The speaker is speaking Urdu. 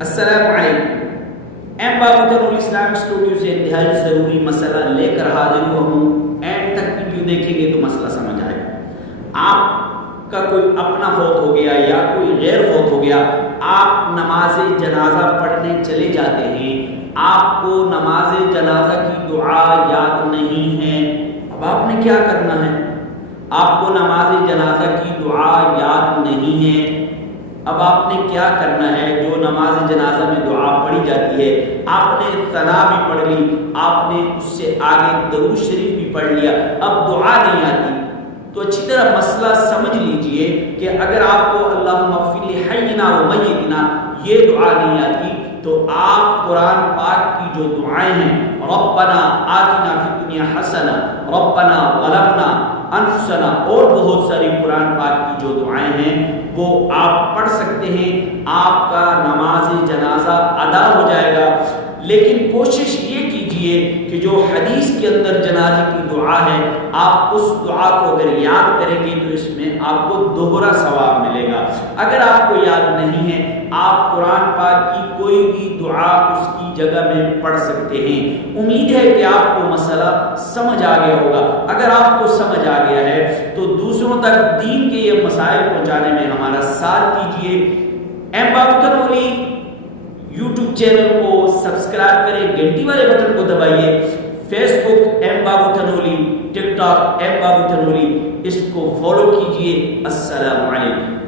السلام علیکم۔ ایم بابو اسلام اسٹوڈیو سے انتہائی ضروری مسئلہ لے کر حاضر ہوا ہوں۔ اینڈ تک ویڈیو دیکھیں گے تو مسئلہ سمجھ آئے گا۔ آپ کا کوئی اپنا فوت ہو گیا یا کوئی غیر فوت ہو گیا، آپ نماز جنازہ پڑھنے چلے جاتے ہیں، آپ کو نماز جنازہ کی دعا یاد نہیں ہے، اب آپ نے کیا کرنا ہے؟ آپ کو نماز جنازہ کی دعا یاد نہیں ہے، اب آپ نے کیا کرنا ہے؟ جو نماز جنازہ میں دعا پڑھی جاتی ہے، آپ نے ثنا بھی پڑھ لی، آپ نے اس سے آگے درود شریف بھی پڑھ لیا، اب دعا نہیں آتی، تو اچھی طرح مسئلہ سمجھ لیجئے کہ اگر آپ کو اللہم اغفر لحینا و میتنا یہ دعا نہیں آتی تو آپ قرآن پاک کی جو دعائیں ہیں، ربنا آتنا فی الدنیا حسنہ، ربنا ظلمنا انفسنا، اور بہت ساری قرآن پاک کی جو دعائیں ہیں وہ آپ پڑھ سکتے ہیں، آپ کا نماز جنازہ ادا ہو جائے گا۔ لیکن کوشش یہ کیجئے کہ جو حدیث کے اندر جنازے کی دعا ہے، آپ اس دعا کو اگر یاد کریں گے تو اس میں آپ کو دوہرا ثواب ملے گا۔ اگر آپ کو یاد نہیں ہے، آپ قرآن پاک کی کوئی بھی دعا اس کی جگہ میں پڑھ سکتے ہیں۔ امید ہے کہ آپ کو مسئلہ سمجھ آ گیا ہوگا۔ اگر آپ کو سمجھ آ گیا ہے تو دوسروں تک دین کے یہ مسائل پہنچانے میں ہمارا ساتھ دیجیے۔ ایم بابو تنولی یوٹیوب چینل کو سبسکرائب کریں، گھنٹی والے بٹن کو دبائیے، فیس بک ایم بابو تنولی، ٹک ٹاک ایم بابو تنولی، اس کو فالو کیجئے۔ السلام علیکم۔